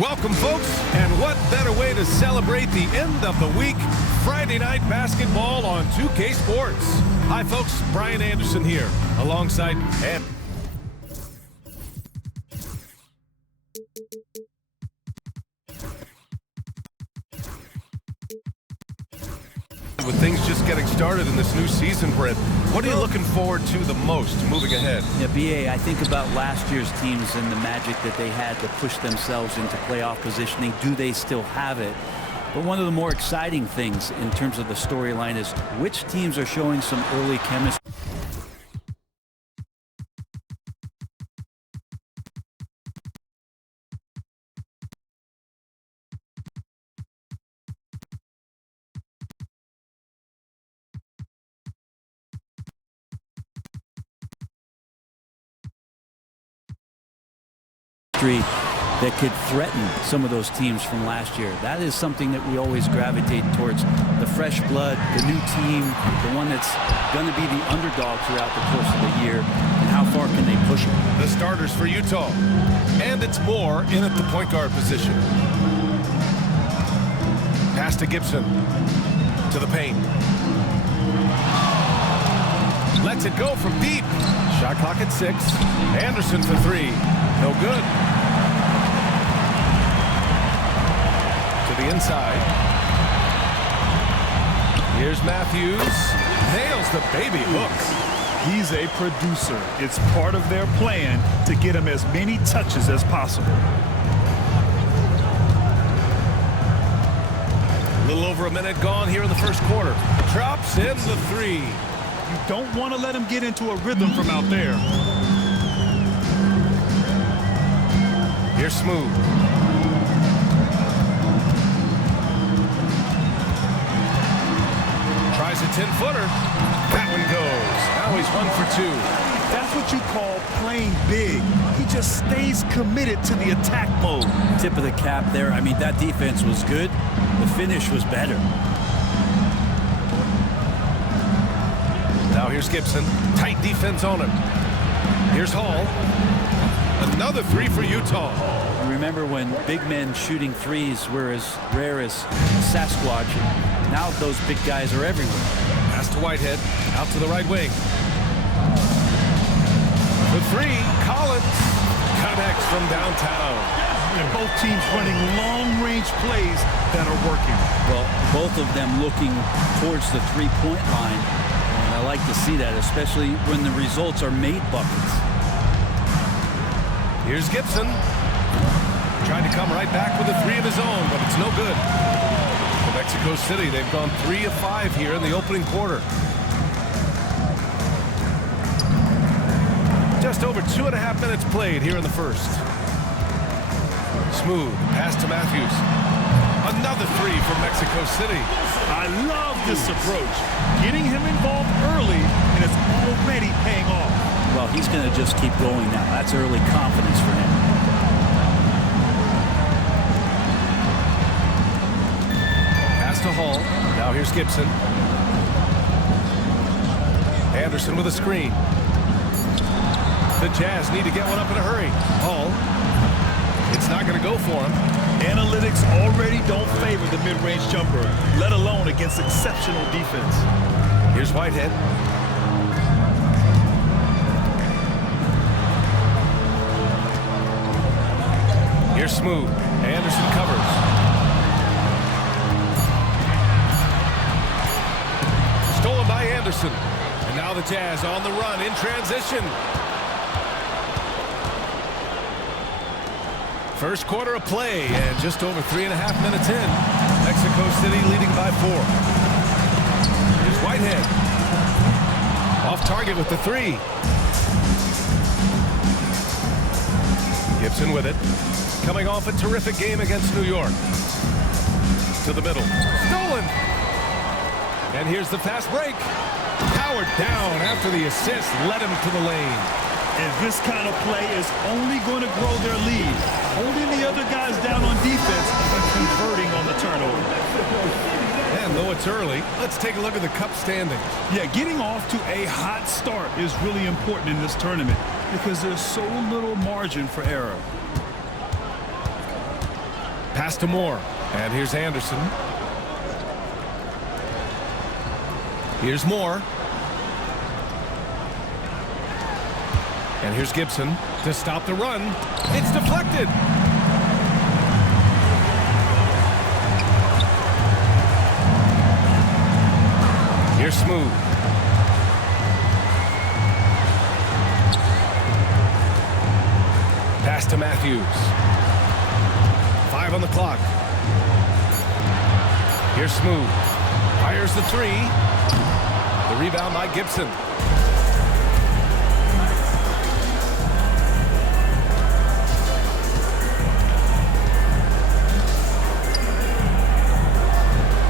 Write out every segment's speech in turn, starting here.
Welcome, folks, and what better way to celebrate the end of the week? Friday night basketball on 2K Sports. Hi, folks. Brian Anderson here, alongside Ed. With things just getting started in this new season, Brent, what are you looking forward to the most moving ahead? Yeah, BA, I think about last year's teams and the magic that they had to push themselves into playoff positioning. Do they still have it? But one of the more exciting things in terms of the storyline is which teams are showing some early chemistry. That could threaten some of those teams from last year. That is something that we always gravitate towards. The fresh blood, the new team, the one that's going to be the underdog throughout the course of the year, and how far can they push it? The starters for Utah, and it's more in at the point guard position. Pass to Gibson, to the paint. Lets it go from deep. Shot clock at 6. Anderson for 3. No good. To the inside. Here's Matthews. Nails the baby hook. He's a producer. It's part of their plan to get him as many touches as possible. A little over a minute gone here in the first quarter. Drops in the 3. You don't want to let him get into a rhythm from out there. Here's Smooth. Tries a 10-footer. That one goes. Now he's 1 for 2. That's what you call playing big. He just stays committed to the attack mode. Tip of the cap there. I mean, that defense was good. The finish was better. Now here's Gibson. Tight defense on him. Here's Hall. Another 3 for Utah. Remember when big men shooting threes were as rare as Sasquatch? Now those big guys are everywhere. Pass to Whitehead. Out to the right wing. The 3, Collins. Connects from downtown. And both teams running long-range plays that are working. Well, both of them looking towards the three-point line. I like to see that, especially when the results are made buckets. Here's Gibson. Trying to come right back with a 3 of his own, but it's no good. For Mexico City, they've gone 3 of 5 here in the opening quarter. Just over 2.5 minutes played here in the first. Smooth. Pass to Matthews. Another 3 for Mexico City. I love this approach. Getting him involved early, and it's already paying off. Well, he's going to just keep going now. That's early confidence for him. Pass to Hall. Now here's Gibson. Anderson with a screen. The Jazz need to get one up in a hurry. Hall. It's not going to go for him. Analytics already don't favor the mid-range jumper, let alone against exceptional defense. Here's Whitehead. Here's Smooth. Anderson covers. Stolen by Anderson. And now the Jazz on the run in transition. First quarter of play, and just over 3.5 minutes in. Mexico City leading by 4. Here's Whitehead. Off target with the 3. Gibson with it. Coming off a terrific game against New York. To the middle. Stolen! And here's the fast break. Howard down after the assist led him to the lane. And this kind of play is only going to grow their lead. Holding the other guys down on defense and converting on the turnover. And though it's early, let's take a look at the cup standings. Yeah, getting off to a hot start is really important in this tournament because there's so little margin for error. Pass to Moore. And here's Anderson. Here's Moore. And here's Gibson to stop the run. It's deflected. Here's Smooth. Pass to Matthews. 5 on the clock. Here's Smooth. Fires the three. The rebound by Gibson.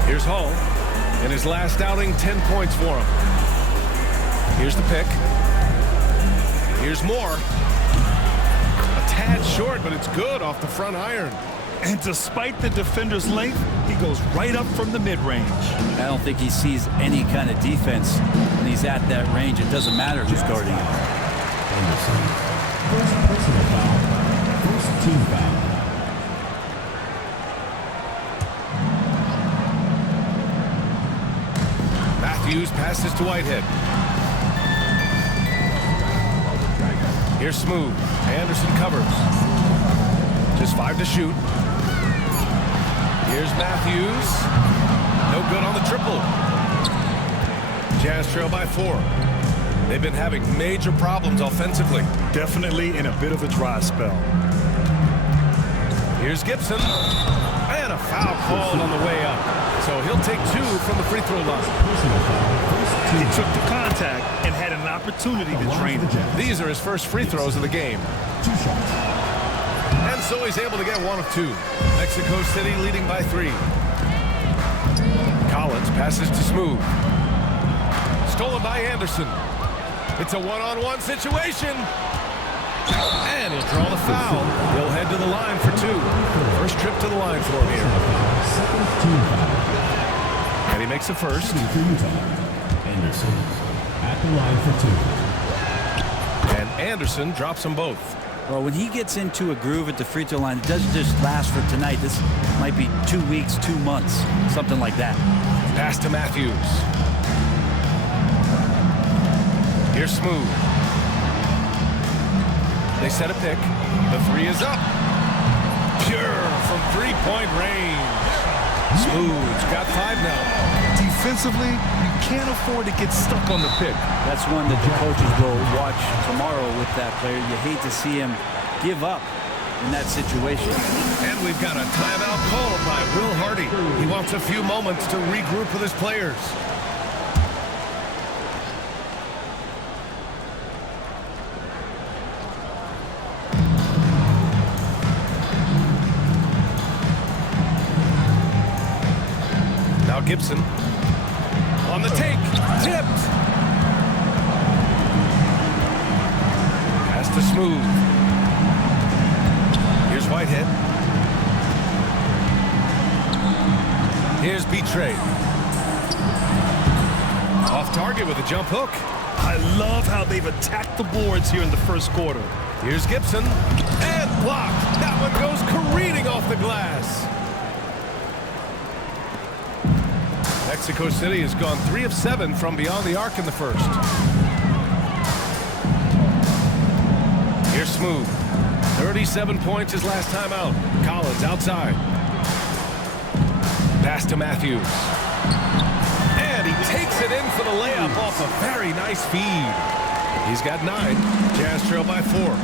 Here's Hall. In his last outing, 10 points for him. Here's the pick. Here's Moore. A tad short, but it's good off the front iron. And despite the defender's length, he goes right up from the mid-range. I don't think he sees any kind of defense when he's at that range. It doesn't matter who's guarding him. Anderson. First personal foul. First team foul. Matthews passes to Whitehead. Here's Smooth. Anderson covers. Just 5 to shoot. Here's Matthews. No good on the triple. Jazz trail by 4. They've been having major problems offensively. Definitely in a bit of a dry spell. Here's Gibson. And a foul called on the way up. So he'll take 2 from the free throw line. He took the contact and had an opportunity to drain it. These are his first free throws of the game. 2 shots. And so he's able to get 1 of 2. Mexico City leading by 3. Collins passes to Smooth. Stolen by Anderson. It's a one-on-one situation. And he'll draw the foul. He'll head to the line for 2. First trip to the line for him here. Second team foul. And he makes a first. For Utah. Anderson at the line for 2. And Anderson drops them both. Well, when he gets into a groove at the free throw line, it doesn't just last for tonight. This might be 2 weeks, 2 months, something like that. Pass to Matthews. Here's Smooth. They set a pick. The 3 is up. Pure from 3-point range. Smooth's got 5 now. Defensively, you can't afford to get stuck on the pick. That's one that the coaches will watch tomorrow with that player. You hate to see him give up in that situation. And we've got a timeout called by Will Hardy. He wants a few moments to regroup with his players. Now Gibson on the take, tipped. Pass to Smooth. Here's Whitehead. Here's Betray. Off target with a jump hook. I love how they've attacked the boards here in the first quarter. Here's Gibson. And blocked. That one goes careening off the glass. Mexico City has gone 3 of 7 from beyond the arc in the first. Here's Smooth. 37 points his last time out. Collins outside. Pass to Matthews. And he takes it in for the layup off a very nice feed. He's got 9. Jazz trail by 4.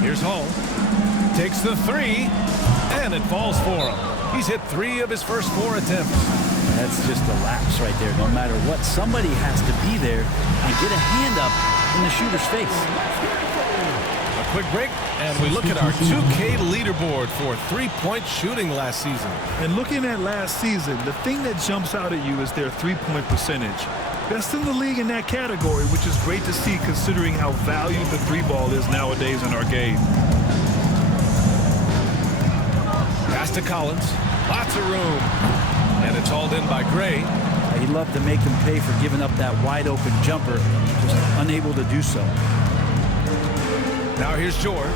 Here's Hall. Takes the 3. And it falls for him. He's hit 3 of his first 4 attempts. That's just a lapse right there. No matter what, somebody has to be there and get a hand up in the shooter's face. A quick break, and we look at our 2K leaderboard for three-point shooting last season. And looking at last season, the thing that jumps out at you is their three-point percentage. Best in the league in that category, which is great to see considering how valued the 3-ball is nowadays in our game. Pass to Collins. Lots of room. And it's hauled in by Gray. He'd love to make them pay for giving up that wide-open jumper, just unable to do so. Now here's George.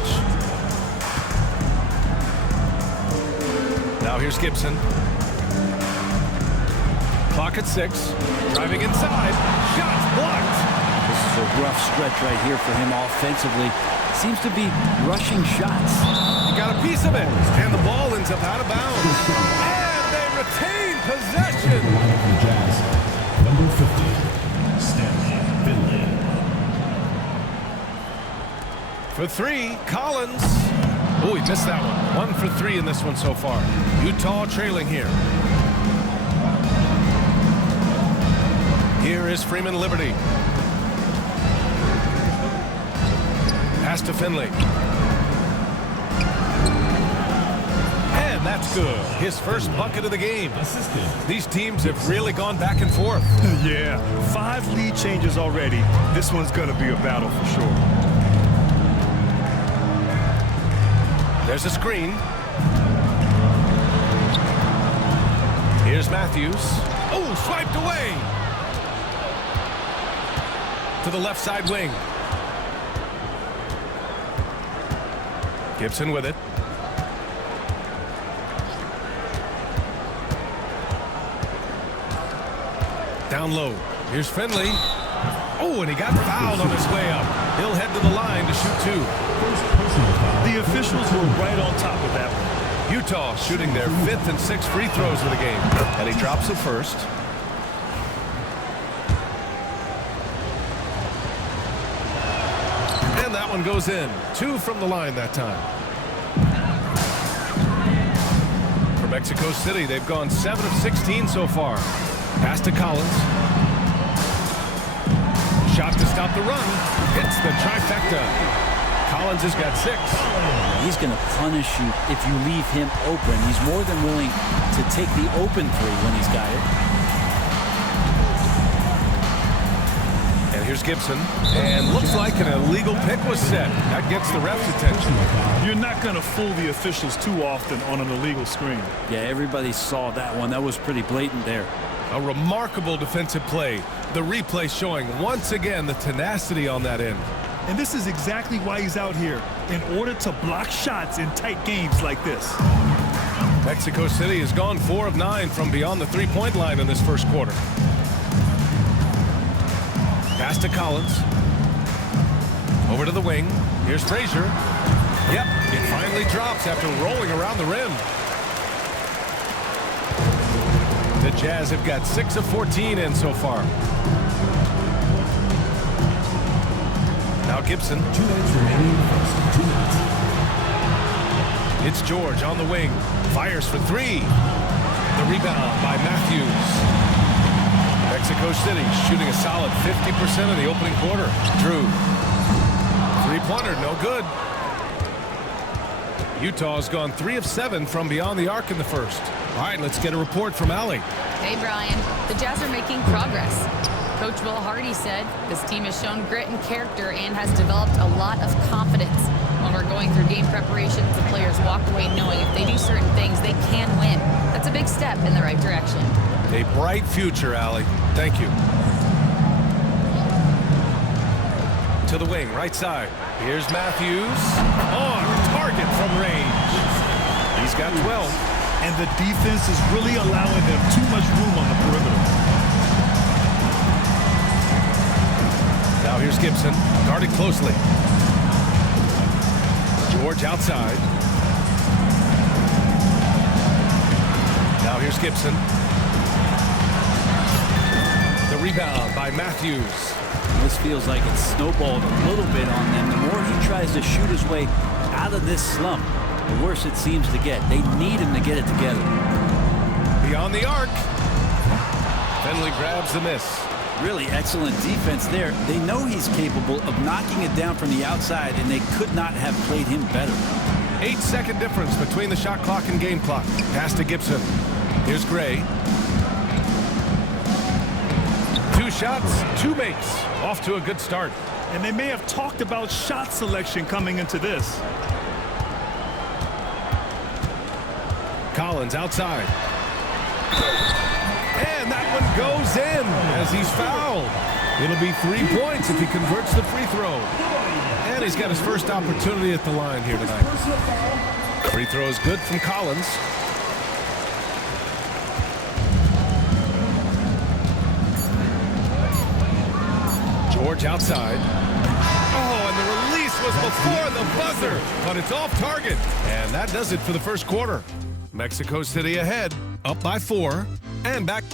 Now here's Gibson. Clock at 6. Driving inside. Shots blocked. This is a rough stretch right here for him offensively. Seems to be rushing shots. He got a piece of it, and the ball ends up out of bounds. And they retain possession. The Jazz, number 50, Stanley Finley. For 3, Collins. Oh, he missed that one. 1 for 3 in this one so far. Utah trailing here. Here is Freeman Liberty. Pass to Finley. And that's good. His first bucket of the game. These teams have really gone back and forth. Yeah, 5 lead changes already. This one's going to be a battle for sure. There's a screen. Here's Matthews. Oh, swiped away. To the left side wing. Gibson with it. Down low. Here's Finley. Oh, and he got fouled on his way up. He'll head to the line to shoot 2. The officials were right on top of that one. Utah shooting their 5th and 6th free throws of the game. And he drops it first. And that one goes in. 2 from the line that time. For Mexico City, they've gone 7 of 16 so far. Pass to Collins. Shot to stop the run. Hits the trifecta. Collins has got 6. He's going to punish you if you leave him open. He's more than willing to take the open 3 when he's got it. And here's Gibson. And looks like an illegal pick was set. That gets the ref's attention. You're not going to fool the officials too often on an illegal screen. Yeah, everybody saw that one. That was pretty blatant there. A remarkable defensive play. The replay showing once again the tenacity on that end. And this is exactly why he's out here, in order to block shots in tight games like this. Mexico City has gone 4 of 9 from beyond the 3-point line in this first quarter. Pass to Collins. Over to the wing. Here's Frazier. Yep, it finally drops after rolling around the rim. The Jazz have got 6 of 14 in so far. Now Gibson. 2 minutes remaining. 2 minutes. It's George on the wing. Fires for 3. The rebound by Matthews. Mexico City shooting a solid 50% of the opening quarter. Drew. 3-pointer, no good. Utah's gone 3 of 7 from beyond the arc in the first. All right, let's get a report from Allie. Hey, Brian. The Jazz are making progress. Coach Will Hardy said this team has shown grit and character and has developed a lot of confidence. When we're going through game preparations, the players walk away knowing if they do certain things, they can win. That's a big step in the right direction. A bright future, Allie. Thank you. To the wing, right side. Here's Matthews. On target from range. He's got 12. And the defense is really allowing them too much room on the perimeter. Now here's Gibson, guarded closely. George outside. Now here's Gibson. The rebound by Matthews. This feels like it's snowballed a little bit on them. The more he tries to shoot his way out of this slump, the worse it seems to get. They need him to get it together. Beyond the arc. Finley grabs the miss. Really excellent defense there. They know he's capable of knocking it down from the outside, and they could not have played him better. 8-second difference between the shot clock and game clock. Pass to Gibson. Here's Gray. 2 shots, 2 makes. Off to a good start. And they may have talked about shot selection coming into this. Collins outside. And that one goes in as he's fouled. It'll be 3 points if he converts the free throw. And he's got his first opportunity at the line here tonight. Free throw is good from Collins. George outside. Oh, and the release was before the buzzer, but it's off target. And that does it for the first quarter. Mexico City ahead, up by 4, and back.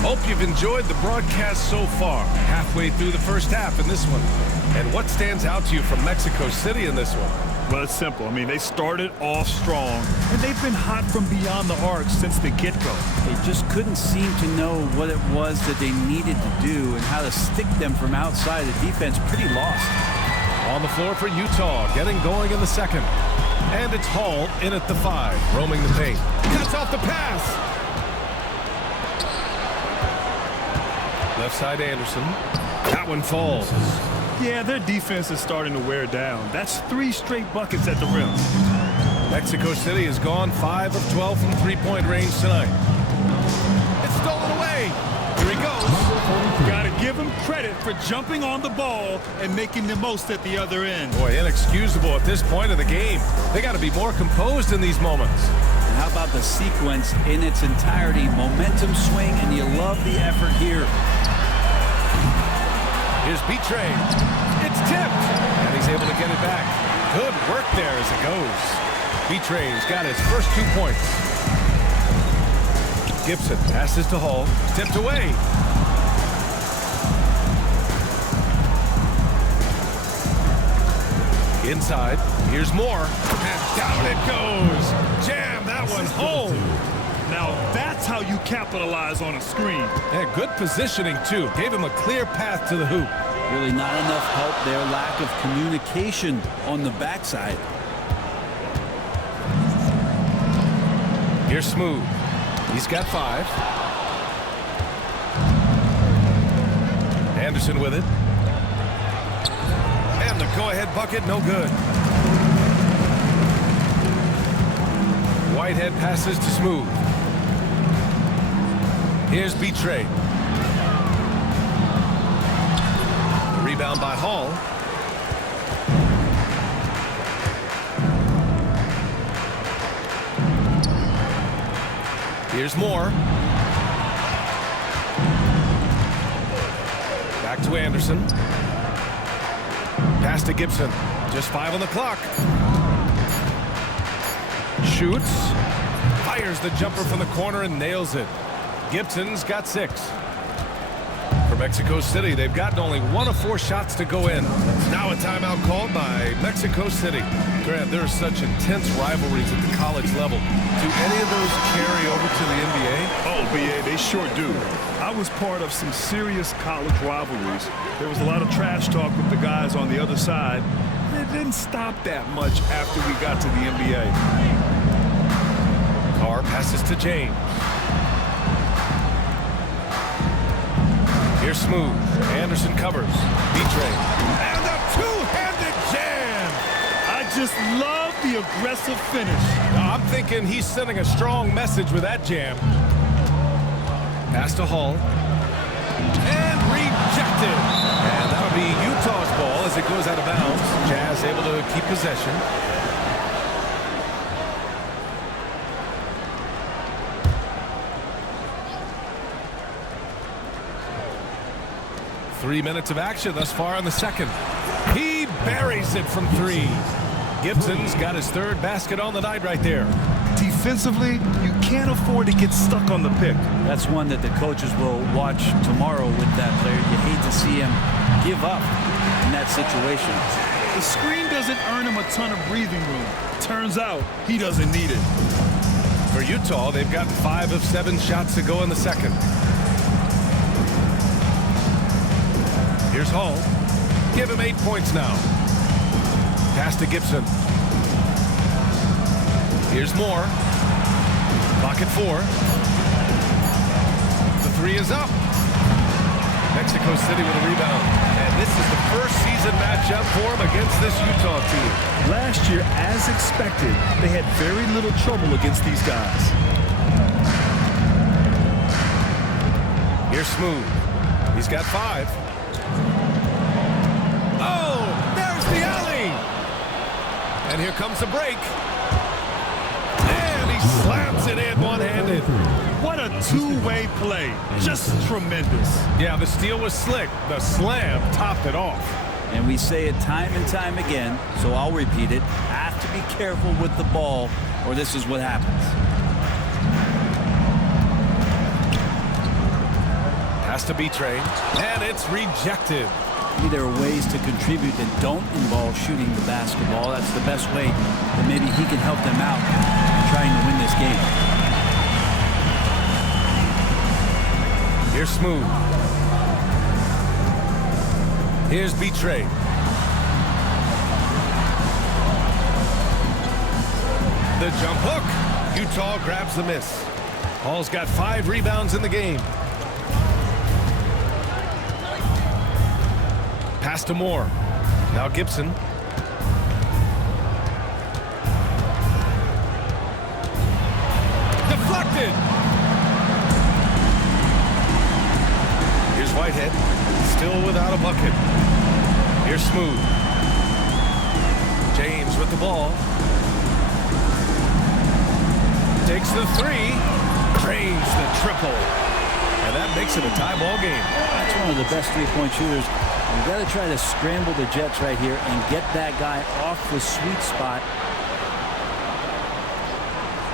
Hope you've enjoyed the broadcast so far. Halfway through the first half in this one. And what stands out to you from Mexico City in this one? Well, it's simple. I mean, they started off strong, and they've been hot from beyond the arc since the get-go. They just couldn't seem to know what it was that they needed to do and how to stick them from outside. The defense pretty lost. On the floor for Utah, getting going in the second. And it's Hall in at the 5, roaming the paint. Cuts off the pass. Left side Anderson. That one falls. Yeah, their defense is starting to wear down. That's 3 straight buckets at the rim. Mexico City has gone 5 of 12 from three-point range tonight. It's stolen away. Here he goes. Got to give him credit for jumping on the ball and making the most at the other end. Boy, inexcusable at this point of the game. They got to be more composed in these moments. And how about the sequence in its entirety? Momentum swing, and you love the effort here. Here's Betray. It's tipped, and he's able to get it back. Good work there as it goes. Betray's got his first 2 points. Gibson passes to Hall. Tipped away. Inside. Here's more. And down it goes. Jam that one home. Now that's how you capitalize on a screen. Yeah, good positioning, too. Gave him a clear path to the hoop. Really not enough help there. Lack of communication on the backside. Here's Smooth. He's got 5. Anderson with it. And the go-ahead bucket, no good. Whitehead passes to Smooth. Here's Betray. Rebound by Hall. Here's Moore. Back to Anderson. Pass to Gibson. Just 5 on the clock. Shoots. Fires the jumper from the corner and nails it. Gibson's got 6. For Mexico City, they've gotten only 1 of 4 shots to go in. Now a timeout called by Mexico City. Grant, there are such intense rivalries at the college level. Do any of those carry over to the NBA? Oh, BA, they sure do. I was part of some serious college rivalries. There was a lot of trash talk with the guys on the other side. It didn't stop that much after we got to the NBA. Carr passes to James. Here's Smooth. Anderson covers. Betray. And a two-handed jam! I just love the aggressive finish. I'm thinking he's sending a strong message with that jam. Pass to Hall. And rejected. And that'll be Utah's ball as it goes out of bounds. Jazz able to keep possession. Three minutes of action thus far in the second. He buries it from 3. Gibson's got his 3rd basket on the night right there. Defensively, you can't afford to get stuck on the pick. That's one that the coaches will watch tomorrow with that player. You hate to see him give up in that situation. The screen doesn't earn him a ton of breathing room. Turns out he doesn't need it. For Utah, they've got 5 of 7 shots to go in the second. Here's Hall. Give him 8 points now. Pass to Gibson. Here's Moore. Clock at 4. The 3 is up. Mexico City with a rebound. And this is the first season matchup for him against this Utah team. Last year, as expected, they had very little trouble against these guys. Here's Smooth. He's got 5. Oh, there's the alley. And here comes the break. And he slams it in one-handed. What a two-way play. Just tremendous. Yeah, the steal was slick. The slam topped it off. And we say it time and time again, so I'll repeat it. Have to be careful with the ball, or this is what happens. Has to be trained, and it's rejected. Maybe there are ways to contribute that don't involve shooting the basketball. That's the best way that maybe he can help them out trying to win this game. Here's Smooth. Here's Betrayed. The jump hook. Utah grabs the miss. Hall's got 5 rebounds in the game. Pass to Moore. Now Gibson. Deflected. Here's Whitehead. Still without a bucket. Here's Smooth. James with the ball. Takes the 3. Drains the triple. And that makes it a tie ball game. That's one of the best three-point shooters. You've got to try to scramble the Jets right here and get that guy off the sweet spot.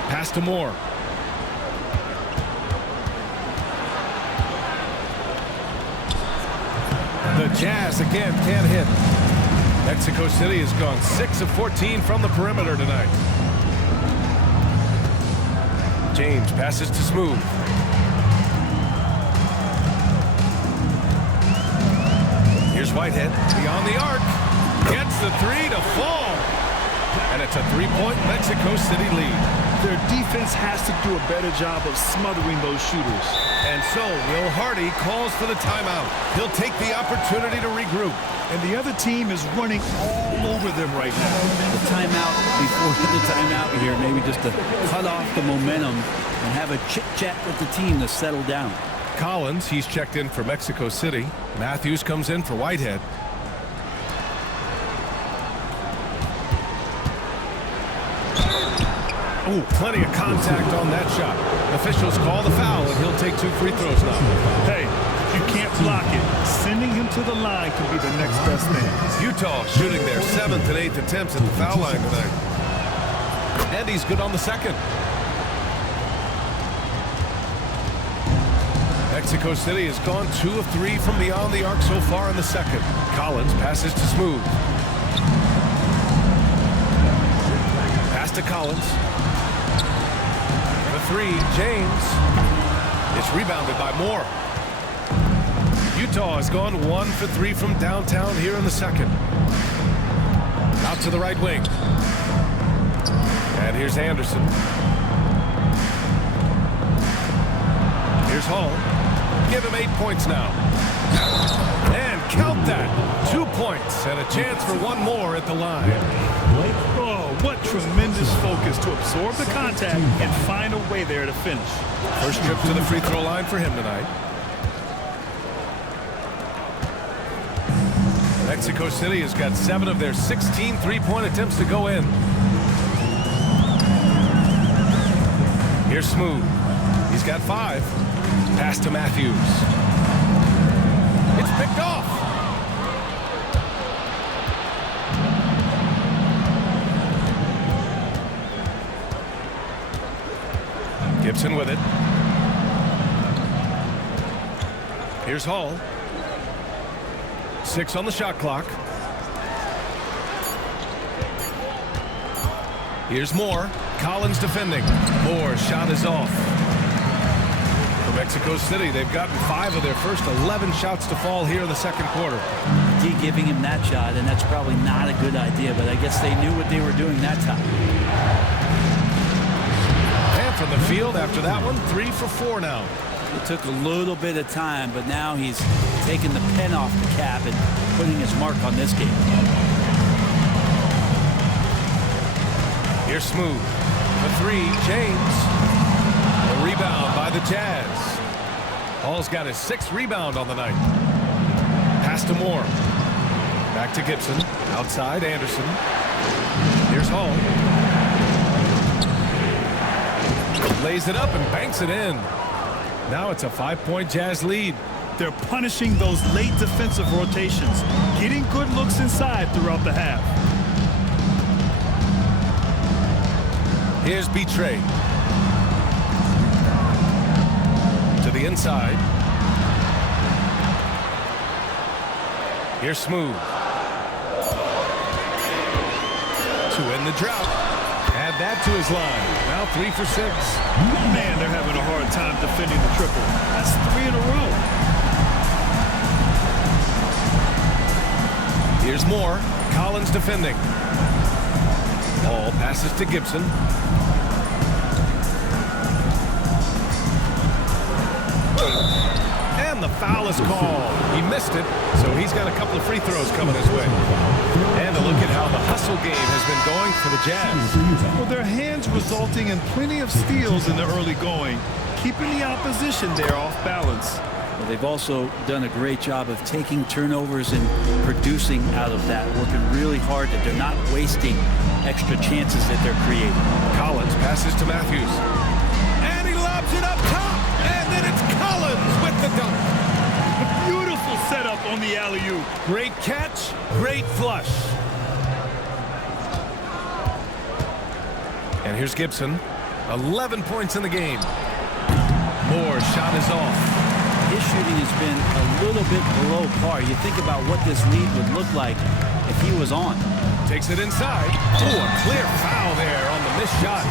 Pass to Moore. The Jazz again can't hit. Mexico City has gone 6 of 14 from the perimeter tonight. James passes to Smooth. Here's Whitehead beyond the arc. Gets the 3 to fall. And it's a 3-point Mexico City lead. Their defense has to do a better job of smothering those shooters. And so Will Hardy calls for the timeout. He'll take the opportunity to regroup. And the other team is running all over them right now. The timeout before the timeout here, maybe just to cut off the momentum and have a chit-chat with the team to settle down. Collins, he's checked in for Mexico City. Matthews comes in for Whitehead. Ooh, plenty of contact on that shot. Officials call the foul, and he'll take 2 free throws now. Hey, you can't block it. Sending him to the line can be the next best thing. Utah shooting their 7th and 8th attempts at the foul line tonight. And he's good on the second. Mexico City has gone 2 of 3 from beyond the arc so far in the second. Collins passes to Smooth. Pass to Collins. The 3, James. It's rebounded by Moore. Utah has gone 1 for 3 from downtown here in the second. Out to the right wing. And here's Anderson. Here's Hall. Give him 8 points now. And count that. 2 points and a chance for 1 more at the line. Oh, what tremendous focus to absorb the contact and find a way there to finish. First trip to the free throw line for him tonight. Mexico City has got 7 of their 16 three-point attempts to go in. Here's Smooth. He's got 5. Pass to Matthews. It's picked off. Gibson with it. Here's Hall. 6 on the shot clock. Here's Moore. Collins defending. Moore's shot is off. For Mexico City, they've gotten 5 of their first 11 shots to fall here in the second quarter. Keep giving him that shot, and that's probably not a good idea, but I guess they knew what they were doing that time. And from the field after that one, 3 for 4 now. It took a little bit of time, but now he's taking the pen off the cap and putting his mark on this game. Here's Smooth. The 3, James. The rebound by the Jazz. Hall's got his 6th rebound on the night. Pass to Moore. Back to Gibson. Outside, Anderson. Here's Hall. Lays it up and banks it in. Now it's a 5-point Jazz lead. They're punishing those late defensive rotations, getting good looks inside throughout the half. Here's Betray. To the inside. Here's Smooth. To end the drought. Add that to his line. Now 3 for 6. Man, they're having a hard time defending the triple. That's 3 in a row. Here's more. Collins defending. Ball passes to Gibson. And the foul is called. He missed it, so he's got a couple of free throws coming his way. And a look at how the hustle game has been going for the Jazz. Well, their hands resulting in plenty of steals in the early going, keeping the opposition there off balance. Well, they've also done a great job of taking turnovers and producing out of that, working really hard that they're not wasting extra chances that they're creating. Collins passes to Matthews. And he lobs it up top. And then it's Collins with the dunk. A beautiful setup on the alley-oop. Great catch, great flush. And here's Gibson. 11 points in the game. Moore's shot is off. His shooting has been a little bit below par. You think about what this lead would look like if he was on. Takes it inside. Oh, a clear foul there on the missed shot.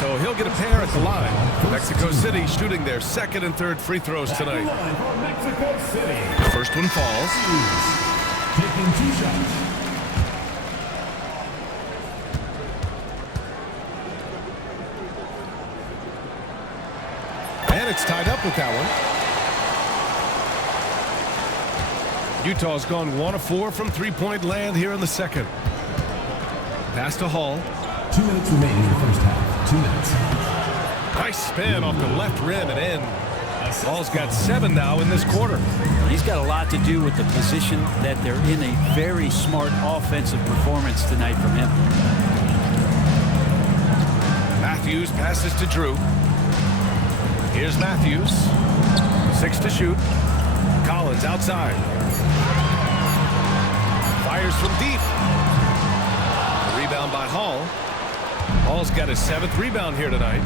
So he'll get a pair at the line. Mexico City shooting their second and third free throws tonight. Mexico City. First one falls. Taking 2 shots. And it's tied up with that one. Utah's gone 1 of 4 from three-point land here in the second. Pass to Hall. 2 minutes remaining in the first half. 2 minutes. Nice spin off the left rim and in. Hall's got 7 now in this quarter. He's got a lot to do with the position that they're in. A very smart offensive performance tonight from him. Matthews passes to Drew. Here's Matthews. 6 to shoot. Collins outside. Fires from deep. Rebound by Hall. Hall's got his 7th rebound here tonight.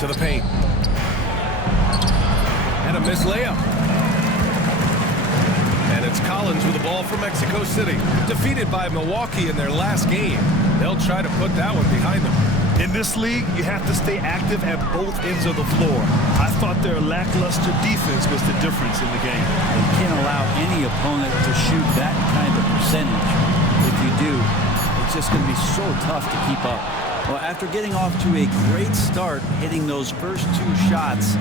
To the paint. And a missed layup. And it's Collins with the ball for Mexico City. Defeated by Milwaukee in their last game. They'll try to put that one behind them. In this league, you have to stay active at both ends of the floor. I thought their lackluster defense was the difference in the game. You can't allow any opponent to shoot that kind of percentage. If you do, it's just going to be so tough to keep up. Well, after getting off to a great start, hitting those first 2 shots,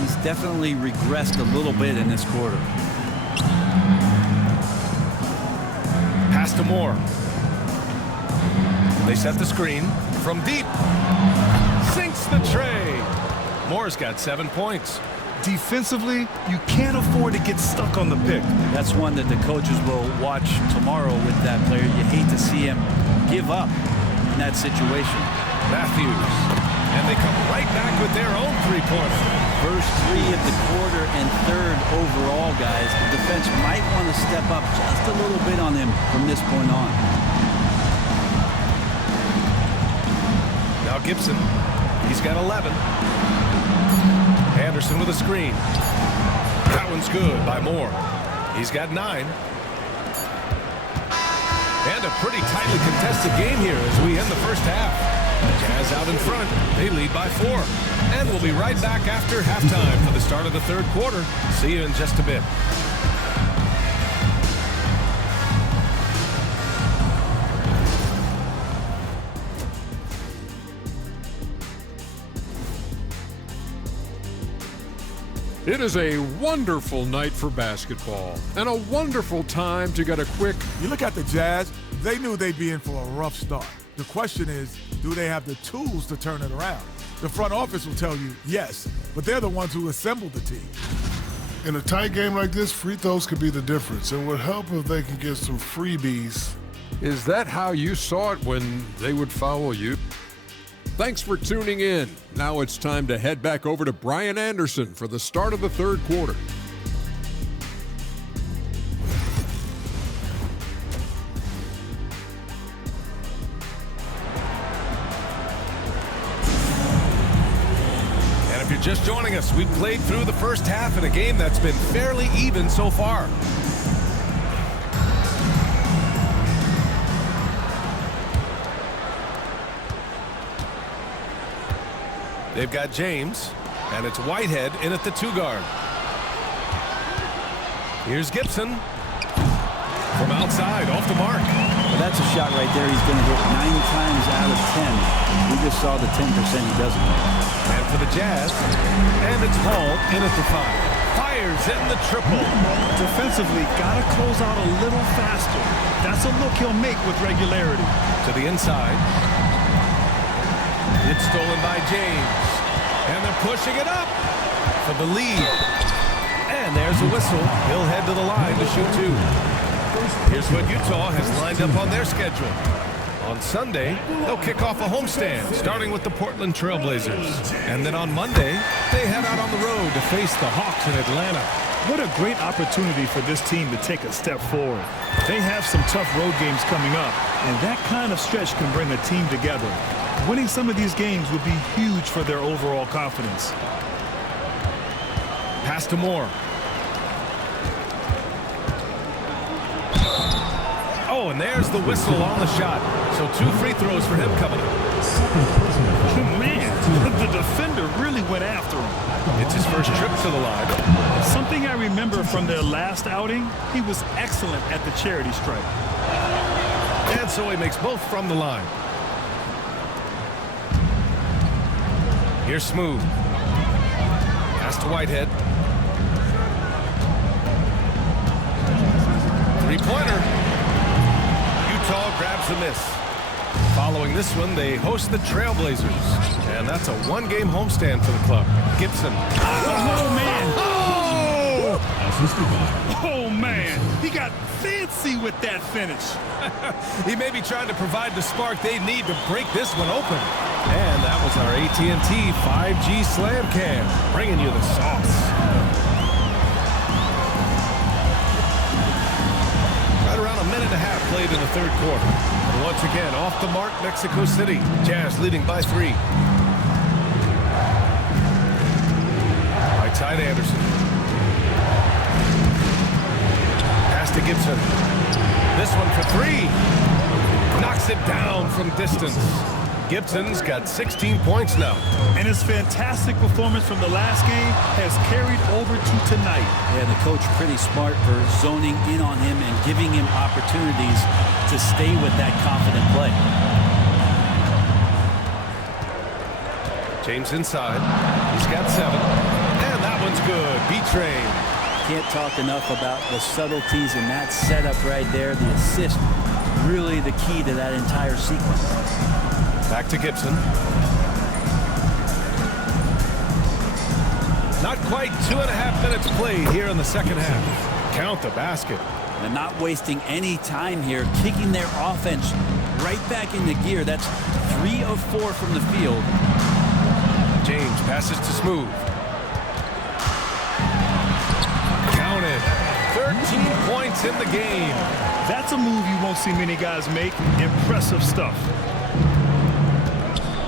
he's definitely regressed a little bit in this quarter. Pass to Moore. They set the screen from deep. Sinks the tray. Moore's got 7 points. Defensively, you can't afford to get stuck on the pick. That's one that the coaches will watch tomorrow with that player. You hate to see him give up in that situation. Matthews. And they come right back with their own three-pointer. First 3 of the quarter and 3rd overall, guys. The defense might want to step up just a little bit on him from this point on. Now Gibson. He's got 11. Anderson with a screen. That one's good by Moore. He's got 9. And a pretty tightly contested game here as we end the first half. Jazz out in front. They lead by 4. And we'll be right back after halftime for the start of the 3rd quarter. See you in just a bit. It is a wonderful night for basketball and a wonderful time to get a quick. You look at the Jazz, they knew they'd be in for a rough start. The question is, do they have the tools to turn it around? The front office will tell you yes, but they're the ones who assembled the team. In a tight game like this, free throws could be the difference. It would help if they could get some freebies. Is that how you saw it when they would foul you? Thanks for tuning in. Now it's time to head back over to Brian Anderson for the start of the third quarter. If you're just joining us, we've played through the first half in a game that's been fairly even so far. They've got James, and it's Whitehead in at the 2 guard. Here's Gibson from outside, off the mark. Well, that's a shot right there. He's going to hit 9 times out of 10. We just saw the 10% he doesn't make. And for the Jazz, and it's Hall in at the 5. Fires in the triple. Defensively, got to close out a little faster. That's a look he'll make with regularity. To the inside. It's stolen by James. And they're pushing it up for the lead. And there's a whistle. He'll head to the line to shoot 2. Here's what Utah has lined up on their schedule. On Sunday, they'll kick off a homestand, starting with the Portland Trail Blazers. And then on Monday, they head out on the road to face the Hawks in Atlanta. What a great opportunity for this team to take a step forward. They have some tough road games coming up, and that kind of stretch can bring a team together. Winning some of these games would be huge for their overall confidence. Pass to Moore. Oh, and there's the whistle on the shot. So 2 free throws for him coming up. Man, the defender really went after him. It's his first trip to the line. Something I remember from their last outing, he was excellent at the charity stripe. And so he makes both from the line. Here's Smooth. Pass to Whitehead. 3-pointer. Utah grabs the miss. Following this one, they host the Trailblazers. And that's a 1-game homestand for the club. Gibson. Oh, man. Oh! Oh, man. He got fancy with that finish. He may be trying to provide the spark they need to break this one open. And that was our AT&T 5G Slam Cam, bringing you the sauce. Right around a minute and a half played in the third quarter. And once again, off the mark, Mexico City. Jazz leading by 3. By Ty Anderson. Pass to Gibson. This one for 3. Knocks it down from distance. Gibson's got 16 points now. And his fantastic performance from the last game has carried over to tonight. Yeah, the coach pretty smart for zoning in on him and giving him opportunities to stay with that confident play. James inside. He's got 7. And that one's good. B-Train. Can't talk enough about the subtleties in that setup right there. The assist, really the key to that entire sequence. Back to Gibson. Not quite 2.5 minutes played here in the second half. Count the basket. And not wasting any time here, kicking their offense right back into gear. That's 3 of 4 from the field. James passes to Smooth. Counted. 13 points in the game. That's a move you won't see many guys make. Impressive stuff.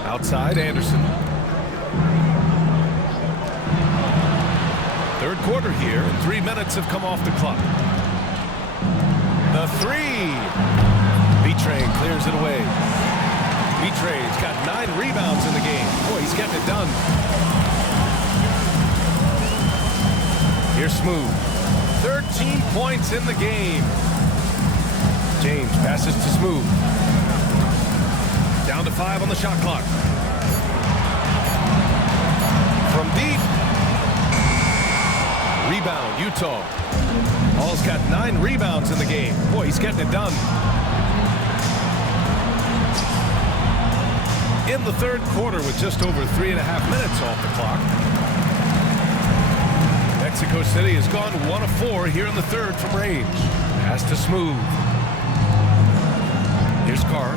Outside, Anderson. Third quarter here, and 3 minutes have come off the clock. The 3. B-Train clears it away. B-Train's got 9 rebounds in the game. Boy, he's getting it done. Here's Smooth. 13 points in the game. James passes to Smooth. Down to 5 on the shot clock. From deep. Rebound, Utah. Hall's got 9 rebounds in the game. Boy, he's getting it done. In the third quarter with just over 3.5 minutes off the clock. Mexico City has gone 1 of 4 here in the third from range. Pass to Smooth. Here's Carr.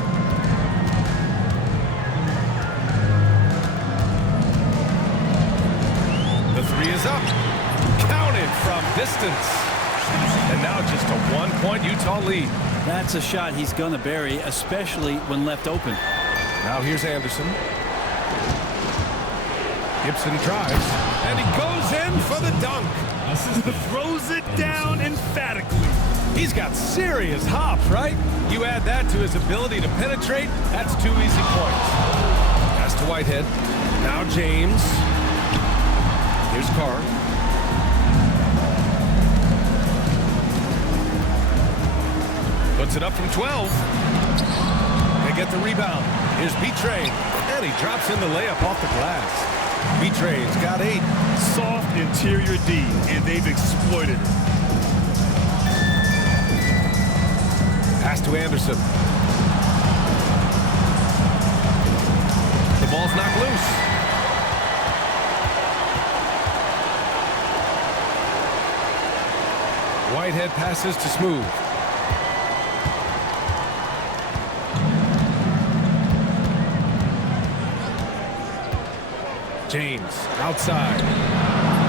The three is up. Counted from distance. And now just a 1-point Utah lead. That's a shot he's going to bury, especially when left open. Now here's Anderson. Gibson drives, and he goes in for the dunk. Throws it down emphatically. He's got serious hops, right? You add that to his ability to penetrate, that's 2 easy points. Pass to Whitehead. Now James. Here's Carr. Puts it up from 12. They get the rebound. Here's B-Train, and he drops in the layup off the glass. B-Train's got 8. Soft interior D, and they've exploited it. Pass to Anderson. The ball's knocked loose. Whitehead passes to Smooth. James outside.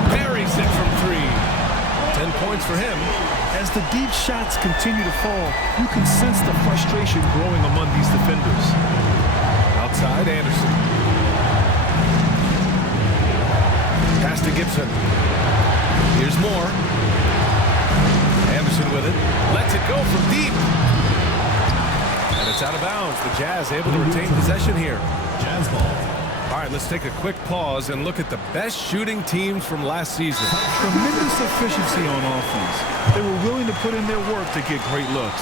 Buries it from 3. 10 points for him. As the deep shots continue to fall, you can sense the frustration growing among these defenders. Outside, Anderson. Pass to Gibson. Here's more. Anderson with it. Lets it go from deep. And it's out of bounds. The Jazz able to retain possession here. Jazz ball. All right, let's take a quick pause and look at the best shooting teams from last season. Tremendous efficiency on offense. They were willing to put in their work to get great looks.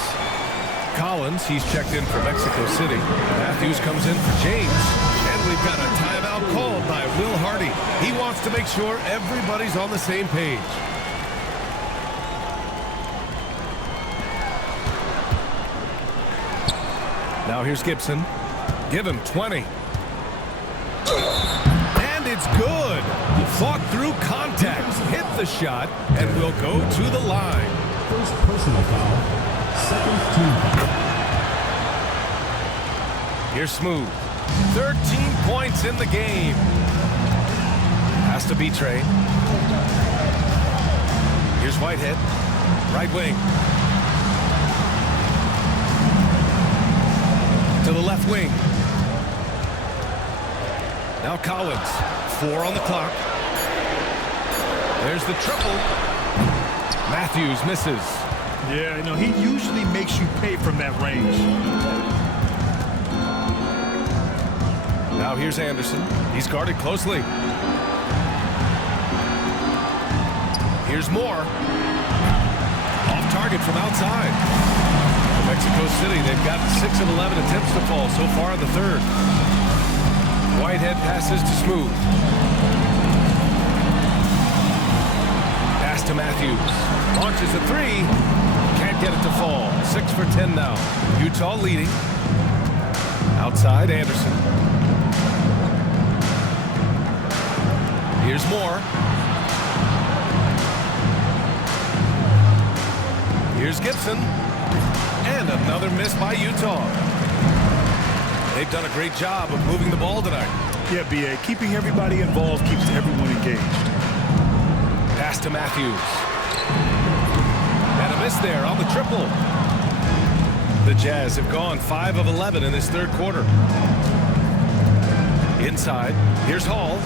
Collins, he's checked in for Mexico City. Matthews comes in for James. And we've got a timeout called by Will Hardy. He wants to make sure everybody's on the same page. Now here's Gibson. Give him 20. And it's good. Fought through contact, hit the shot, and will go to the line. First personal foul. Second team foul. Here's Smooth. 13 points in the game. Has to be Trey. Here's Whitehead. Right wing. To the left wing. Now Collins. 4 on the clock. There's the triple. Matthews misses. Yeah, you know, he usually makes you pay from that range. Now here's Anderson. He's guarded closely. Here's Moore. Off target from outside. Mexico City, they've got 6 of 11 attempts to fall so far in the third. Whitehead passes to Smooth. Pass to Matthews. Launches a 3. Can't get it to fall. 6 for 10 now. Utah leading. Outside, Anderson. Here's Moore. Here's Gibson. And another miss by Utah. They've done a great job of moving the ball tonight. Yeah, B.A. Keeping everybody involved keeps everyone engaged. Pass to Matthews. And a miss there on the triple. The Jazz have gone 5 of 11 in this third quarter. Inside, here's Hall.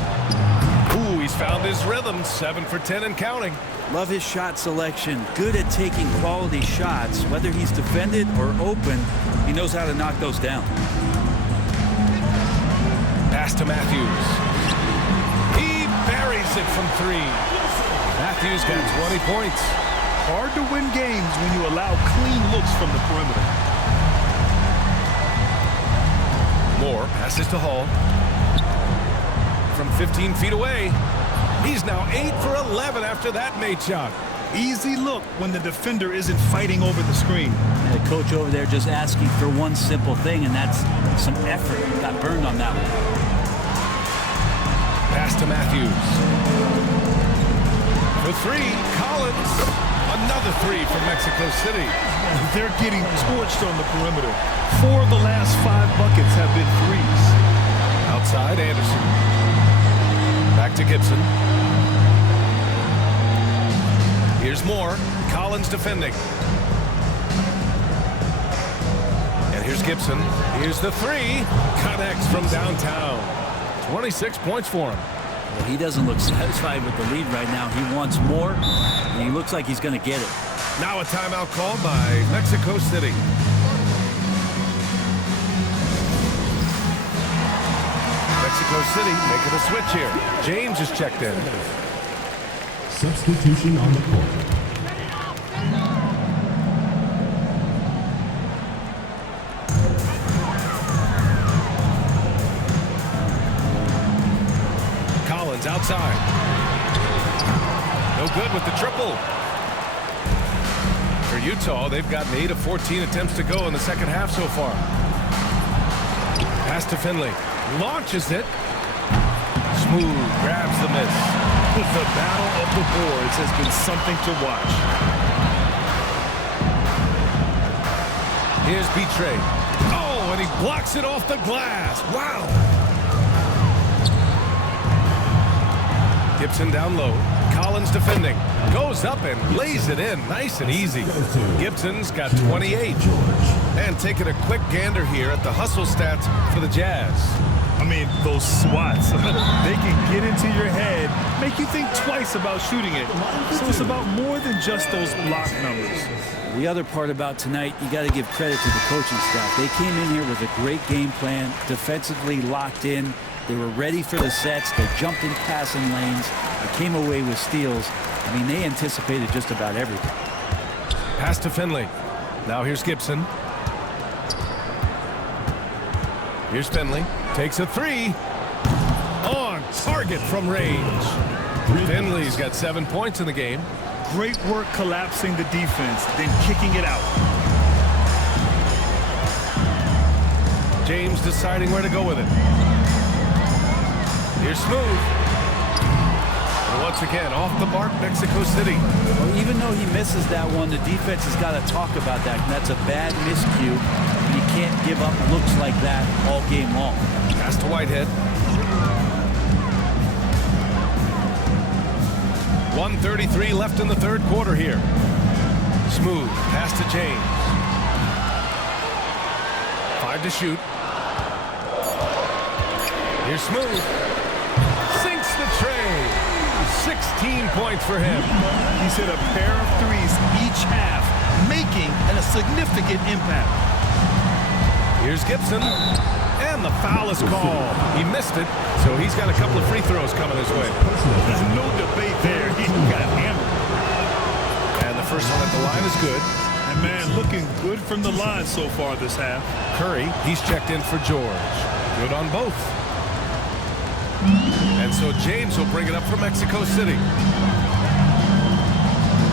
Ooh, he's found his rhythm. 7 for 10 and counting. Love his shot selection. Good at taking quality shots. Whether he's defended or open, he knows how to knock those down. Pass to Matthews. He buries it from 3. Matthews got 20 points. Hard to win games when you allow clean looks from the perimeter. Moore passes to Hall. From 15 feet away. He's now 8 for 11 after that made shot. Easy look when the defender isn't fighting over the screen. The coach over there just asking for one simple thing, and that's some effort. Got burned on that one. Pass to Matthews. For three, Collins. Another three from Mexico City. They're getting torched on the perimeter. 4 of the last 5 buckets have been threes. Outside, Anderson. Back to Gibson. Here's more. Collins defending. And here's Gibson. Here's the three. Connects from downtown. 26 points for him. Well, he doesn't look satisfied with the lead right now. He wants more, and he looks like he's going to get it. Now a timeout called by Mexico City. Mexico City making a switch here. James is checked in. Substitution on the court. Collins outside. No good with the triple. For Utah, they've gotten 8 of 14 attempts to go in the second half so far. Pass to Finley. Launches it. Smooth. Grabs the miss. The battle of the boards has been something to watch. Here's Betray. Oh, and he blocks it off the glass. Wow. Gibson down low. Collins defending. Goes up and lays it in. Nice and easy. Gibson's got 28. And taking a quick gander here at the hustle stats for the Jazz. I mean, those swats, they can get into your head, make you think twice about shooting it. So it's about more than just those block numbers. The other part about tonight, you got to give credit to the coaching staff. They came in here with a great game plan, defensively locked in. They were ready for the sets. They jumped in passing lanes. They came away with steals. I mean, they anticipated just about everything. Pass to Finley. Now here's Gibson. Here's Finley. Takes a three. On target from range. Finley's got 7 points in the game. Great work collapsing the defense, then kicking it out. James deciding where to go with it. Here's Smooth. And once again, off the mark, Mexico City. Well, even though he misses that one, the defense has got to talk about that. And that's a bad miscue. You can't give up looks like that all game long. Pass to Whitehead. 1:33 left in the third quarter here. Smooth. Pass to James. 5 to shoot. Here's Smooth. Sinks the tray. 16 points for him. He's hit a pair of threes each half, making a significant impact. Here's Gibson. And the foul is called. He missed it, so he's got a couple of free throws coming his way. There's no debate there. He got hammered. And the first one at the line is good. And man, looking good from the line so far this half. Curry, he's checked in for George. Good on both. And so James will bring it up for Mexico City.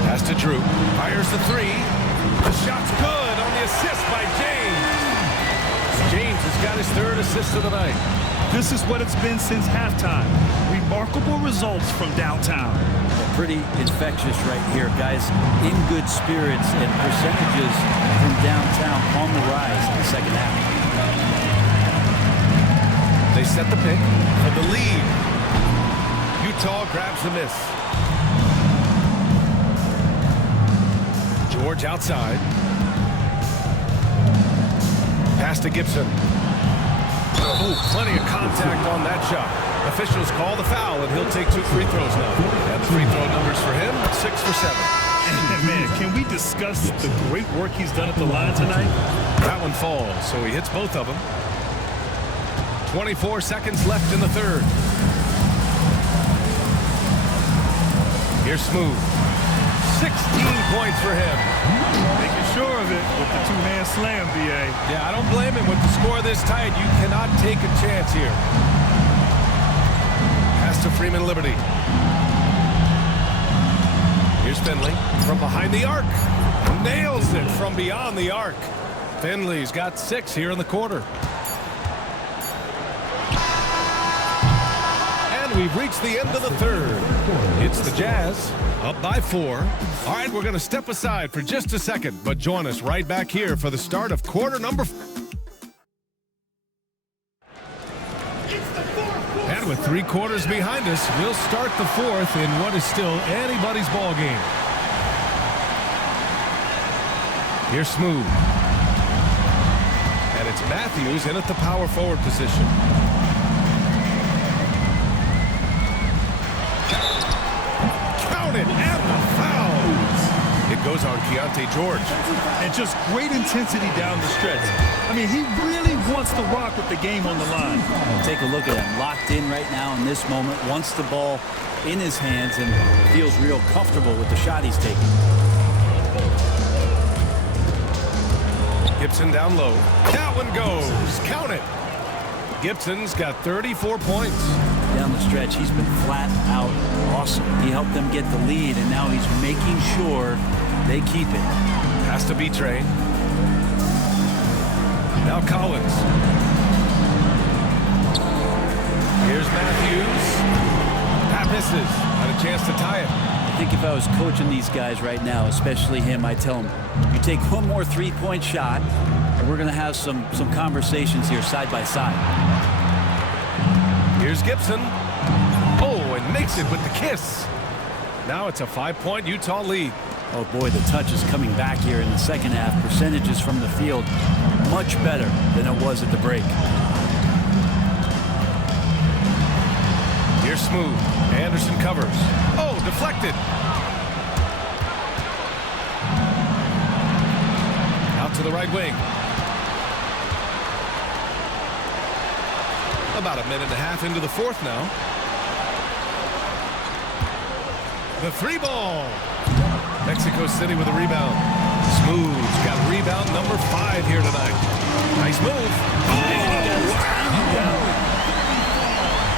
Pass to Drew. Fires the three. The shot's good on the assist by James. James has got his third assist of the night. This is what it's been since halftime. Remarkable results from downtown. Pretty infectious right here, guys. In good spirits and percentages from downtown on the rise in the second half. They set the pick for the lead. Utah grabs the miss. George outside. Pass to Gibson. Oh, plenty of contact on that shot. Officials call the foul, and he'll take 2 free throws now. And the free throw numbers for him, 6 for 7. And man, can we discuss the great work he's done at the line tonight? That one falls, so he hits both of them. 24 seconds left in the third. Here's Smooth. 16 points for him. Making sure of it with the two-hand slam, B.A. Yeah, I don't blame him. With the score this tight, you cannot take a chance here. Pass to Freeman Liberty. Here's Finley from behind the arc. Nails it from beyond the arc. Finley's got 6 here in the quarter. And And we've reached the end of the third. It's the Jazz up by 4. All right, we're going to step aside for just a second, but join us right back here for the start of quarter number 4. And with 3 quarters behind us, we'll start the 4th in what is still anybody's ball game. Here's Smooth. And it's Matthews in at the power forward position. Counted and the fouls. It goes on Keontae George. And just great intensity down the stretch. I mean, he really wants to rock with the game on the line. Take a look at him, locked in right now in this moment, wants the ball in his hands and feels real comfortable with the shot he's taking. Gibson down low. That one goes. Count it. Gibson's got 34 points. Down the stretch, he's been flat out awesome. He helped them get the lead, and now he's making sure they keep it. Has to be Trey. Now Collins. Here's Matthews. That misses. Had a chance to tie it. I think if I was coaching these guys right now, especially him, I'd tell him, you take one more three-point shot, and we're going to have some conversations here side by side. Here's Gibson. Oh, and makes it with the kiss. Now it's a 5-point Utah lead. Oh, boy, the touch is coming back here in the second half. Percentages from the field much better than it was at the break. Here's Smooth. Anderson covers. Oh, deflected. Out to the right wing. About a minute and a half into the 4th now. The 3 ball. Mexico City with a rebound. Smooth's got rebound number 5 here tonight. Nice move.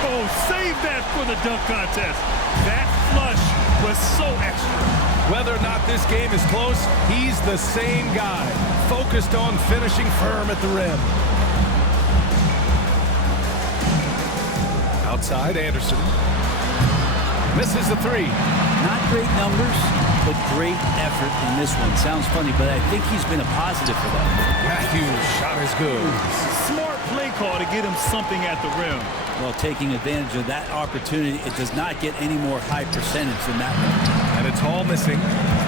Oh, save that for the dunk contest. That flush was so extra. Whether or not this game is close, he's the same guy, focused on finishing firm at the rim. Outside, Anderson. Misses the 3. Not great numbers, but great effort in this one. Sounds funny, but I think he's been a positive for them. Matthews' shot is good. Smart play call to get him something at the rim. Well, taking advantage of that opportunity, it does not get any more high percentage than that one. And it's all missing.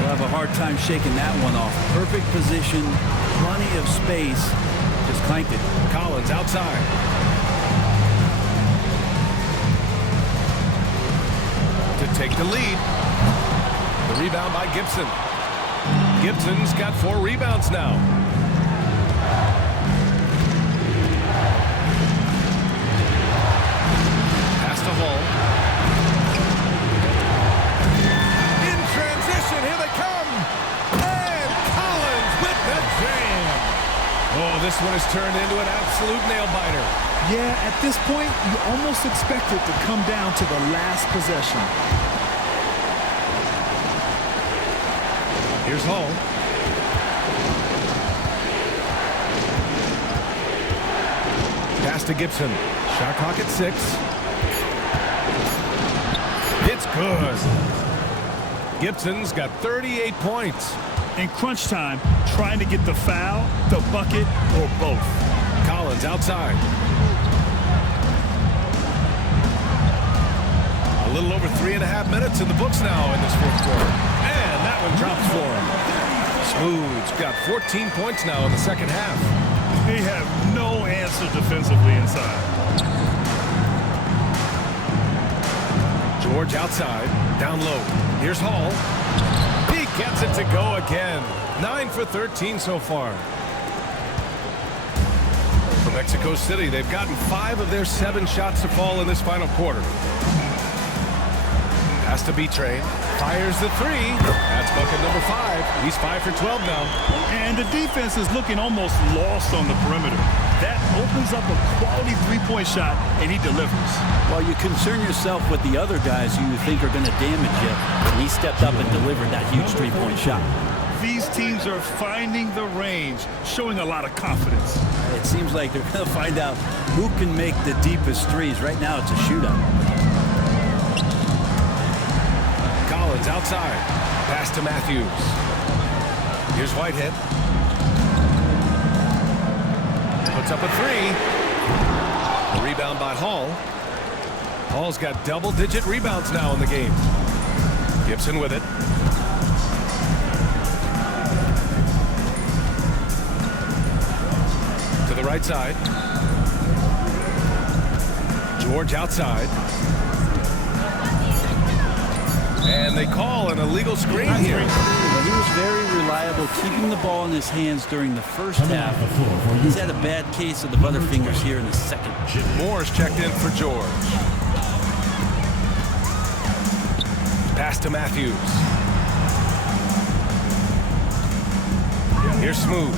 We'll have a hard time shaking that one off. Perfect position, plenty of space. Just clanked it. Collins outside. To take the lead. The rebound by Gibson. Gibson's got 4 rebounds now. Pass to Hall. In transition, here they come. And Collins with the jam. Oh, this one has turned into an absolute nail-biter. Yeah, at this point, you almost expect it to come down to the last possession. Here's Hall. Pass to Gibson. Shot clock at 6. It's good. Gibson's got 38 points. In crunch time, trying to get the foul, the bucket, or both. Collins outside. A little over 3.5 minutes in the books now in this 4th quarter. And that one drops for him. Smooth's got 14 points now in the second half. They have no answer defensively inside. George outside, down low. Here's Hall. He gets it to go again. 9 for 13 so far. For Mexico City, they've gotten 5 of their 7 shots to fall in this final quarter. Has to be Trey. Fires the 3. That's bucket number 5. He's 5 for 12 now. And the defense is looking almost lost on the perimeter. That opens up a quality 3-point shot, and he delivers. Well, you concern yourself with the other guys who you think are going to damage you, and he stepped up and delivered that huge 3-point shot. These teams are finding the range, showing a lot of confidence. It seems like they're going to find out who can make the deepest threes. Right now, it's a shootout. Collins outside. Pass to Matthews. Here's Whitehead. Puts up a three. A rebound by Hall. Hall's got double-digit rebounds now in the game. Gibson with it. To the right side. George outside. And they call an illegal screen here. Well, he was very reliable, keeping the ball in his hands during the first half. He's had a bad case of the butterfingers here in the second. Moore's checked in for George. Pass to Matthews. Here's Smooth.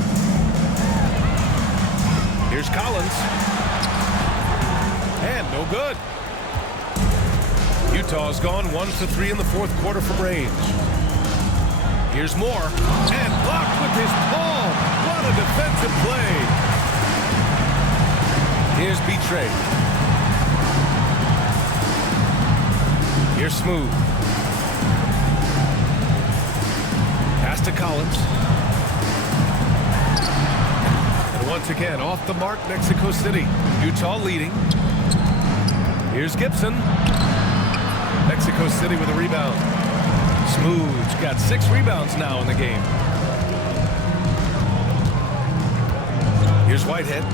Here's Collins. And no good. Utah's gone 1 for 3 in the fourth quarter from range. Here's Moore. And blocked with his palm. What a defensive play. Here's Betray. Here's Smooth. Pass to Collins. And once again, off the mark, Mexico City. Utah leading. Here's Gibson. Mexico City with a rebound. Smooth's got 6 rebounds now in the game. Here's Whitehead.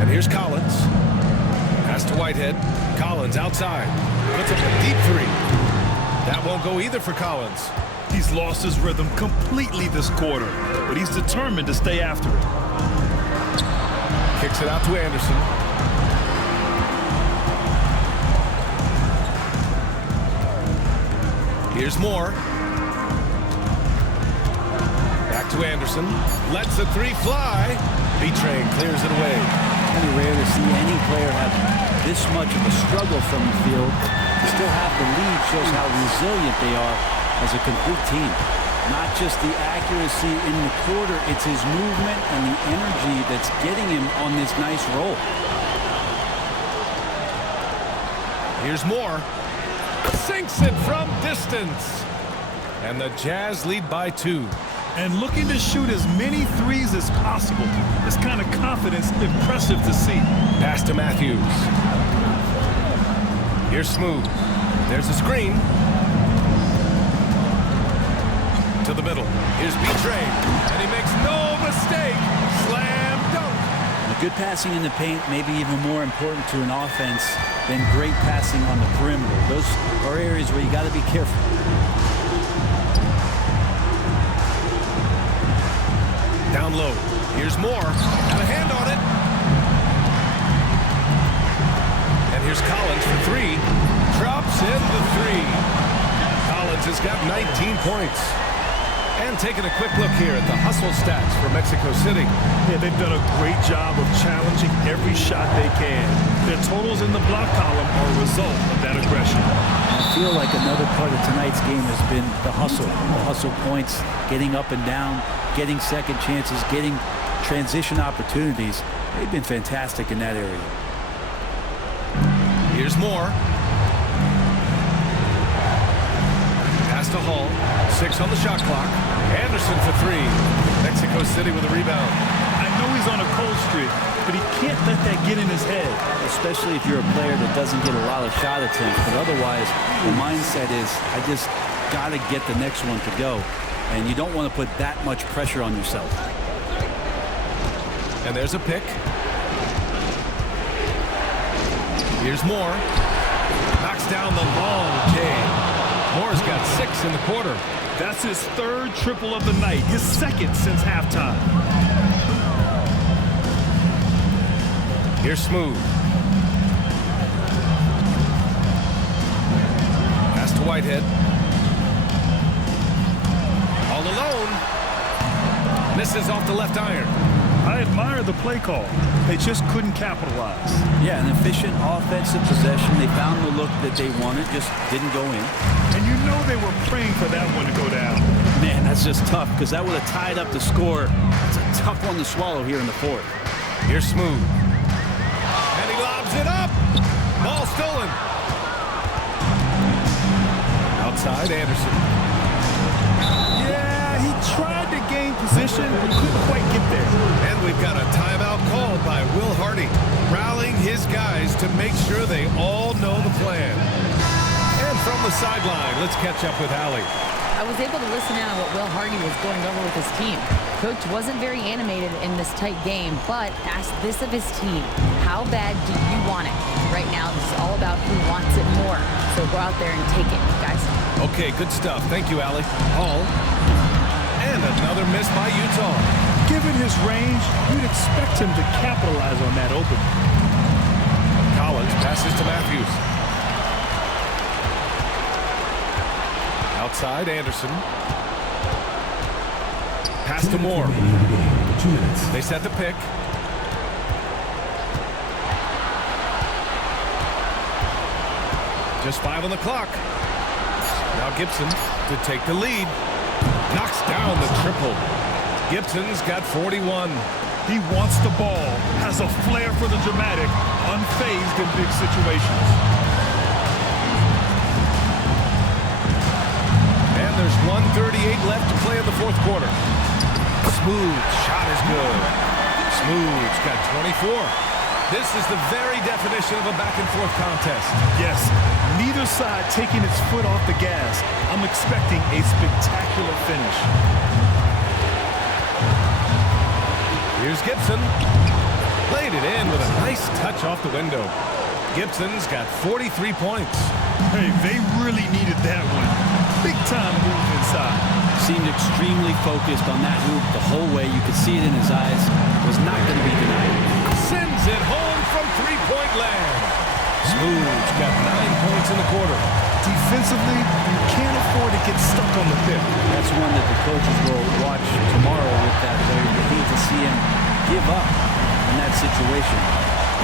And here's Collins. Pass to Whitehead. Collins outside. Puts up a deep three. That won't go either for Collins. He's lost his rhythm completely this quarter, but he's determined to stay after it. Kicks it out to Anderson. Here's Moore. Back to Anderson. Lets the three fly. B-Train clears it away. Very rare to see any player have this much of a struggle from the field. To still have the lead shows how resilient they are as a complete team. Not just the accuracy in the quarter, it's his movement and the energy that's getting him on this nice roll. Here's Moore. Sinks it from distance. And the Jazz lead by 2. And looking to shoot as many threes as possible. This kind of confidence, impressive to see. Pass to Matthews. Here's Smooth. There's a screen. To the middle. Here's B-Train. And he makes no mistake. Slam dunk. Good passing in the paint may be even more important to an offense than great passing on the perimeter. Those are areas where you got to be careful. Down low. Here's Moore. Got a hand on it. And here's Collins for 3. Drops in the 3. Collins has got 19 points. And taking a quick look here at the hustle stats for Mexico City. Yeah, they've done a great job of challenging every shot they can. Their totals in the block column are a result of that aggression. I feel like another part of tonight's game has been the hustle points, getting up and down, getting second chances, getting transition opportunities. They've been fantastic in that area. Here's Moore. Pass to Hall. 6 on the shot clock. Anderson for 3. Mexico City with a rebound. I know he's on a cold streak, but he can't let that get in his head. Especially if you're a player that doesn't get a lot of shot attempts. But otherwise, the mindset is, I just got to get the next one to go. And you don't want to put that much pressure on yourself. And there's a pick. Here's Moore. Knocks down the long J. Moore's got 6 in the quarter. That's his 3rd triple of the night, his 2nd since halftime. Here's Smooth. Pass to Whitehead. All alone. Misses off the left iron. I admire the play call. They just couldn't capitalize. Yeah, an efficient offensive possession. They found the look that they wanted, just didn't go in. And you know they were praying for that one to go down. Man, that's just tough because that would have tied up the score. It's a tough one to swallow here in the 4th. Here's Smooth. And he lobs it up. Ball stolen. Outside, Anderson. Yeah, he tried to gain position, but couldn't quite get there. And we've got a timeout called by Will Hardy, rallying his guys to make sure they all know the plan. And from the sideline, let's catch up with Allie. I was able to listen in on what Will Hardy was going over with his team. Coach wasn't very animated in this tight game, but asked this of his team: how bad do you want it? Right now, this is all about who wants it more. So go out there and take it, guys. Okay, good stuff. Thank you, Allie. Hall. And another miss by Utah. Given his range, you'd expect him to capitalize on that opening. Collins passes to Matthews. Outside, Anderson. Pass to Moore. They set the pick. Just 5 on the clock. Now Gibson to take the lead. Knocks down the triple. Gibson's got 41. He wants the ball, has a flair for the dramatic, unfazed in big situations. And there's 1:38 left to play in the fourth quarter. Smooth shot is good. Smooth's got 24. This is the very definition of a back-and-forth contest. Yes, neither side taking its foot off the gas. I'm expecting a spectacular finish. Here's Gibson. Laid it in with a nice touch off the window. Gibson's got 43 points. Hey, they really needed that one. Big time move inside. Seemed extremely focused on that hoop the whole way. You could see it in his eyes. Was not going to be denied. Sends it home from three-point land. Smooth's got 9 points in the quarter. Defensively, you can't afford to get stuck on the pick. That's one that the coaches will watch tomorrow with that player. You hate to see him give up in that situation.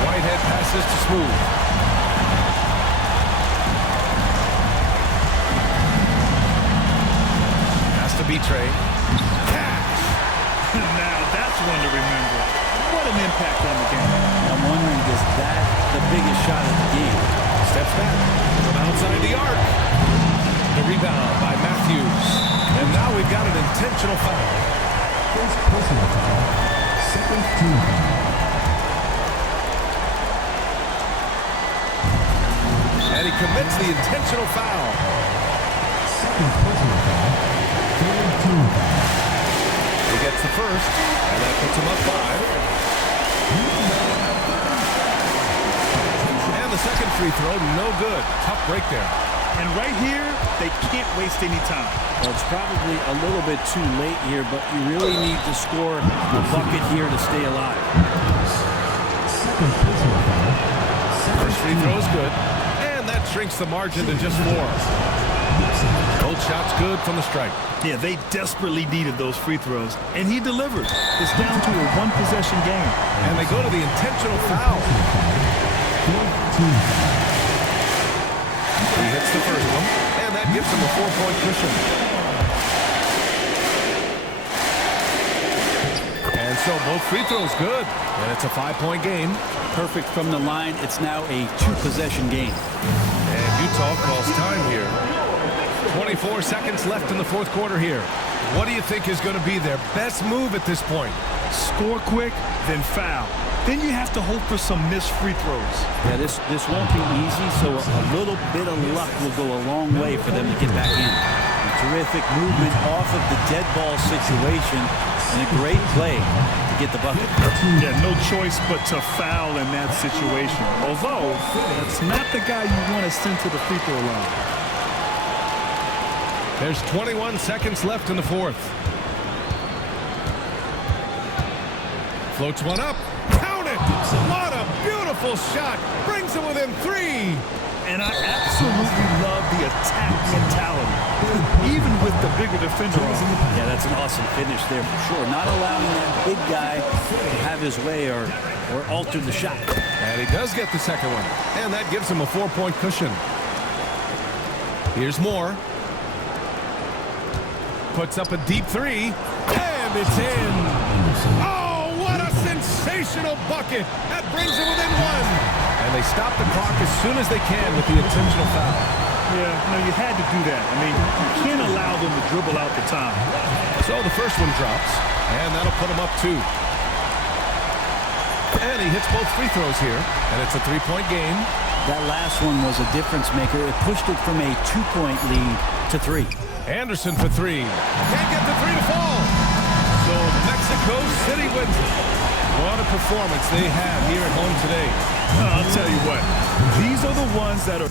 Whitehead passes to Smooth. Has to be Trey. Cash. Now that's one to remember. What an impact on the game. I'm wondering, is that the biggest shot of the game? Steps back from outside the arc. The rebound by Matthews. And now we've got an intentional foul. First personal foul. Second team foul. And he commits the intentional foul. Second personal foul. Third team foul. He gets the first, and that puts him up 5. And the second free throw, no good. Tough break there. And right here, they can't waste any time. Well, it's probably a little bit too late here, but you really need to score a bucket here to stay alive. Second personal foul. First free throw is good, and that shrinks the margin to just 4. Both shots good from the stripe. Yeah, they desperately needed those free throws, and he delivered. It's down to a one-possession game. And they go to the intentional foul. He hits the first one, and that gives him a 4-point cushion. And so both free throws good, and it's a 5-point game. Perfect from the line. It's now a 2-possession game. And Utah calls time here. 24 seconds left in the fourth quarter here. What do you think is going to be their best move at this point? Score quick, then foul. Then you have to hope for some missed free throws. Yeah, this won't be easy, so a little bit of luck will go a long way for them to get back in. A terrific movement off of the dead ball situation, and a great play to get the bucket. Yeah, no choice but to foul in that situation. Although, that's not the guy you want to send to the free throw line. There's 21 seconds left in the fourth. Floats one up. Count it! What a beautiful shot! Brings him within 3. And I absolutely love the attack mentality, even with the bigger defender on. Yeah, that's an awesome finish there for sure. Not allowing that big guy to have his way or alter the shot. And he does get the second one. And that gives him a 4-point cushion. Here's Moore. Puts up a deep 3. And it's in. Oh, what a sensational bucket. That brings him within 1. And they stop the clock as soon as they can with the intentional foul. Yeah, no, you had to do that. I mean, you can't allow them to dribble out the time. So the first one drops, and that'll put him up 2. And he hits both free throws here, and it's a 3-point game. That last one was a difference maker. It pushed it from a 2-point lead to 3. Anderson for 3. Can't get the 3 to fall. So Mexico City wins it. What a performance they have here at home today. I'll tell you what, these are the ones that are